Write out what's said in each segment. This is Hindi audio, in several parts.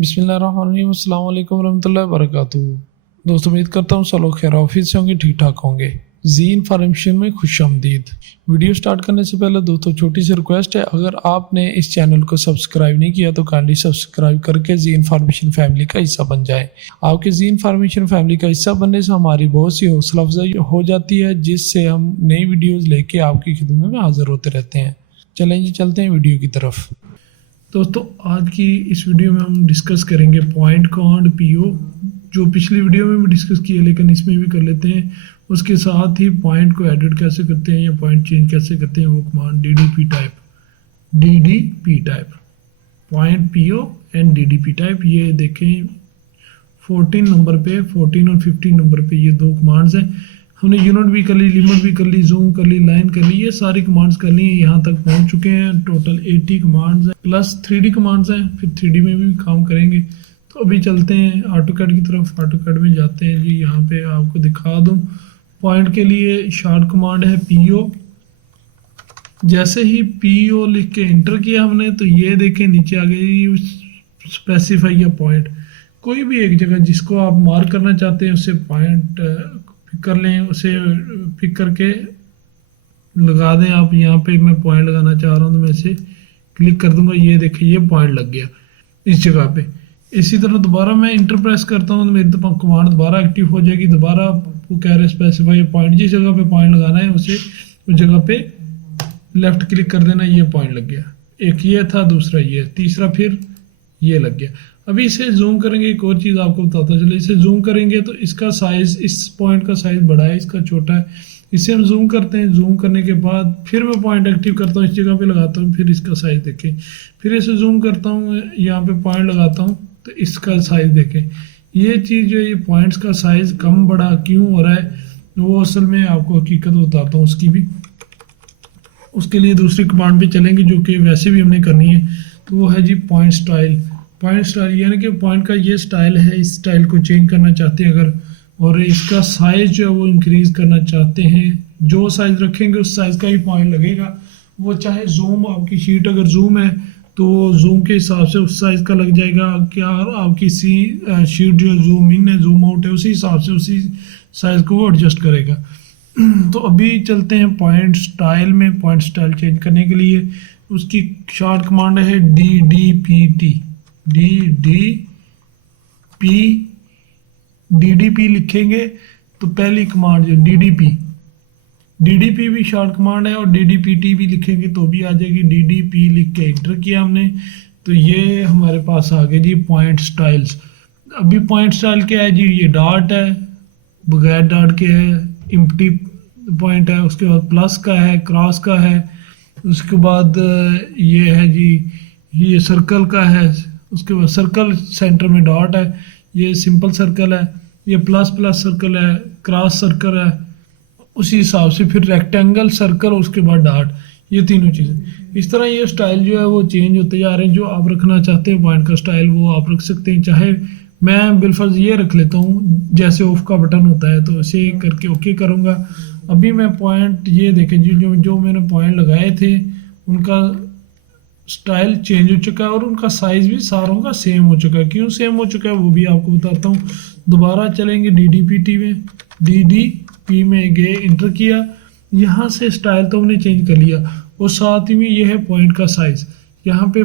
बिस्मिल्लाहिर्रहमानिर्रहीम, अस्सलाम वालेकुम रहमतुल्लाहि व बरकातुहू। दोस्तों, उम्मीद करता हूँ सब लोग खैर ऑफिस से होंगे, ठीक ठाक होंगे। जी इन्फॉर्मेशन में खुशामदीद। वीडियो स्टार्ट करने से पहले दोस्तों छोटी सी रिक्वेस्ट है, अगर आपने इस चैनल को सब्सक्राइब नहीं किया तो काइंडली सब्सक्राइब करके जी इन्फॉर्मेशन फैमिली का हिस्सा बन जाए। आपके जी इन्फॉर्मेशन फैमिली का हिस्सा बनने से हमारी बहुत सी हौसला अफजाई हो जाती है, जिससे हम नई वीडियोज़ लेके आपकी खिदमत में हाजिर होते रहते हैं। चलें जी, चलते हैं वीडियो की तरफ। दोस्तों, आज की इस वीडियो में हम डिस्कस करेंगे पॉइंट कमांड पीओ, जो पिछली वीडियो में भी डिस्कस किया लेकिन इसमें भी कर लेते हैं। उसके साथ ही पॉइंट को एडिट कैसे करते हैं या पॉइंट चेंज कैसे करते हैं, वो command DDP type point PO and DDP type. ये देखें 14 नंबर पे, 14 और 15 नंबर पे ये दो कमांड्स हैं। हमने यूनिट भी कर ली, लिमिट भी कर ली, जूम कर ली, लाइन कर ली, ये सारी कमांड्स कर ली। यहाँ तक पहुँच चुके हैं। टोटल 80 कमांड्स हैं प्लस 3D कमांड्स हैं, फिर 3D में भी काम करेंगे। तो अभी चलते हैं ऑटोकैड की तरफ। ऑटोकैड में जाते हैं जी। यहाँ पे आपको दिखा दूँ, पॉइंट के लिए शॉर्ट कमांड है पीओ। जैसे ही पीओ लिख के एंटर किया हमने, तो ये देखें नीचे आ गई स्पेसिफाई या पॉइंट। कोई भी एक जगह जिसको आप मार्क करना चाहते हैं उससे पॉइंट पिक कर लें, उसे पिक करके लगा दें आप। यहाँ पे मैं पॉइंट लगाना चाह रहा हूँ तो मैं इसे क्लिक कर दूंगा। ये देखिए, ये पॉइंट लग गया इस जगह पे। इसी तरह दोबारा मैं इंटर प्रेस करता हूँ तो मेरी कमांड दोबारा एक्टिव हो जाएगी। दोबारा वो कह रहे स्पेसिफाई पॉइंट, जिस जगह पे पॉइंट लगाना है उसे उस जगह पे लेफ्ट क्लिक कर देना। ये पॉइंट लग गया। एक ये था, दूसरा ये, तीसरा फिर ये लग गया। अभी इसे जूम करेंगे, एक और चीज़ आपको बताता चले। इसे जूम करेंगे तो इसका साइज, इस पॉइंट का साइज बड़ा है, इसका छोटा है। इसे हम जूम करते हैं। जूम करने के बाद फिर मैं पॉइंट एक्टिव करता हूँ, इस जगह पे लगाता हूँ, फिर इसका साइज देखें। फिर इसे जूम करता हूँ, यहाँ पे पॉइंट लगाता हूँ तो इसका साइज देखें। ये चीज़ जो ये पॉइंट्स का साइज कम बड़ा क्यों हो रहा है, वो असल में आपको हकीकत बताता हूँ उसकी भी। उसके लिए दूसरी कमांड पे चलेंगे जो कि वैसे भी हमने करनी है, तो वो है जी पॉइंट स्टाइल। पॉइंट स्टाइल यानी कि पॉइंट का ये स्टाइल है, इस स्टाइल को चेंज करना चाहते हैं अगर, और इसका साइज जो है वो इंक्रीज करना चाहते हैं। जो साइज रखेंगे उस साइज का ही पॉइंट लगेगा। वो चाहे जूम, आपकी शीट अगर जूम है तो जूम के हिसाब से उस साइज का लग जाएगा। क्या आपकी शीट जो जूम इन है, जूम आउट है, उसी हिसाब से उसी साइज को वो एडजस्ट करेगा। तो अभी चलते हैं पॉइंट स्टाइल में। पॉइंट स्टाइल चेंज करने के लिए उसकी शॉर्ट कमांड है डीडीपी लिखेंगे तो पहली कमांड जो डीडीपी भी शॉर्ट कमांड है, और डीडीपीटी भी लिखेंगे तो भी आ जाएगी। डीडीपी लिख के एंटर किया हमने तो ये हमारे पास आ गए जी पॉइंट स्टाइल्स। अभी पॉइंट स्टाइल क्या है जी, ये डॉट है, बगैर डॉट के है, एम्प्टी पॉइंट है, उसके बाद प्लस का है, क्रॉस का है, उसके बाद ये है जी, ये सर्कल का है, उसके बाद सर्कल सेंटर में डॉट है, ये सिंपल सर्कल है, ये प्लस प्लस सर्कल है, क्रॉस सर्कल है, उसी हिसाब से फिर रेक्टेंगल, सर्कल, उसके बाद डॉट, ये तीनों चीज़ें। इस तरह ये स्टाइल जो है वो चेंज होते जा रहे हैं। जो आप रखना चाहते हैं पॉइंट का स्टाइल वो आप रख सकते हैं। चाहे मैं बिलफर्ज ये रख लेता हूँ, जैसे ऑफ का बटन होता है, तो इसे करके ओके करूँगा। अभी मैं पॉइंट ये देखें जी, जो मैंने पॉइंट लगाए थे उनका स्टाइल चेंज हो चुका है और उनका साइज भी सारों का सेम हो चुका है। क्यों सेम हो चुका है वो भी आपको बताता हूँ। दोबारा चलेंगे डीडीपी में, डीडीपी में गए, इंटर किया। यहाँ से स्टाइल तो हमने चेंज कर लिया, और साथ ही में ये है पॉइंट का साइज। यहाँ पे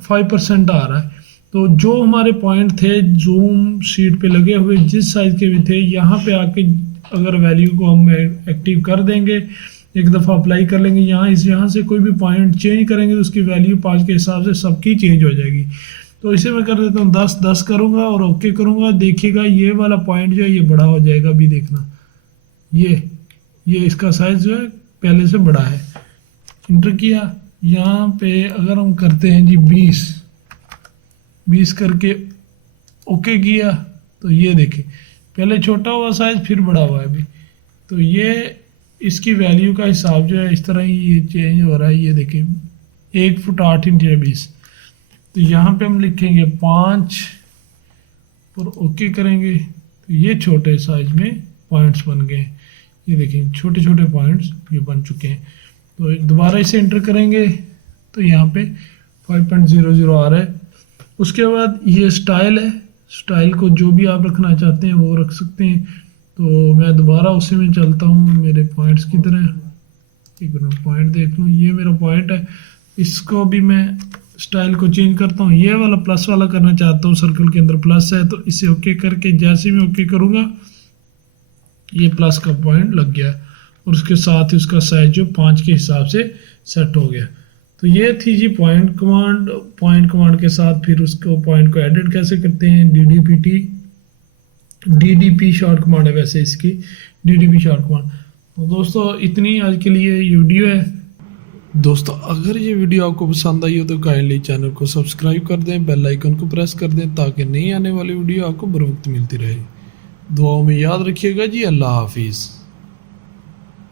5% आ रहा है। तो जो हमारे पॉइंट थे जूम शीट पे लगे हुए, जिस साइज के भी थे, यहाँ पे आके अगर वैल्यू को हम एक्टिव कर देंगे, एक दफ़ा अप्लाई कर लेंगे, यहाँ से कोई भी पॉइंट चेंज करेंगे तो उसकी वैल्यू 5 के हिसाब से सबकी चेंज हो जाएगी। तो इसे मैं कर देता हूँ 10 करूँगा और ओके करूँगा। देखिएगा ये वाला पॉइंट जो है ये बड़ा हो जाएगा। अभी देखना, ये इसका साइज जो है पहले से बड़ा है। इंटर किया। यहाँ पे अगर हम करते हैं जी 20 करके ओके किया, तो ये देखें पहले छोटा हुआ साइज फिर बड़ा हुआ है अभी। तो ये इसकी वैल्यू का हिसाब जो है इस तरह ही ये चेंज हो रहा है। ये देखें 1 फुट 8 इंच है 20। तो यहाँ पे हम लिखेंगे 5 और ओके करेंगे, तो ये छोटे साइज में पॉइंट्स बन गए। ये देखें छोटे छोटे पॉइंट्स ये बन चुके हैं। तो दोबारा इसे एंटर करेंगे तो यहाँ पे 5.00 आ रहा है। उसके बाद ये स्टाइल है, स्टाइल को जो भी आप रखना चाहते हैं वो रख सकते हैं। तो मैं दोबारा उसी में चलता हूँ, मेरे पॉइंट्स किधर हैं, एक मिनट पॉइंट देख लूँ, ये मेरा पॉइंट है। इसको भी मैं स्टाइल को चेंज करता हूँ, ये वाला प्लस वाला करना चाहता हूँ, सर्कल के अंदर प्लस है तो इसे ओके करके जैसे मैं ओके करूँगा ये प्लस का पॉइंट लग गया और उसके साथ ही उसका साइज जो 5 के हिसाब से सेट हो गया। तो ये थी जी पॉइंट कमांड। पॉइंट कमांड के साथ फिर उसको पॉइंट को एडिट कैसे करते हैं, डीडीपी शॉर्ट कमांड है वैसे इसकी, डीडीपी शॉर्ट कमांड। तो दोस्तों इतनी आज के लिए ये वीडियो है। दोस्तों अगर ये वीडियो आपको पसंद आई हो तो काइंडली चैनल को सब्सक्राइब कर दें, बेल आइकन को प्रेस कर दें ताकि नई आने वाली वीडियो आपको बर वक्त मिलती रहे। दुआओं में याद रखिएगा जी। अल्लाह हाफिज़।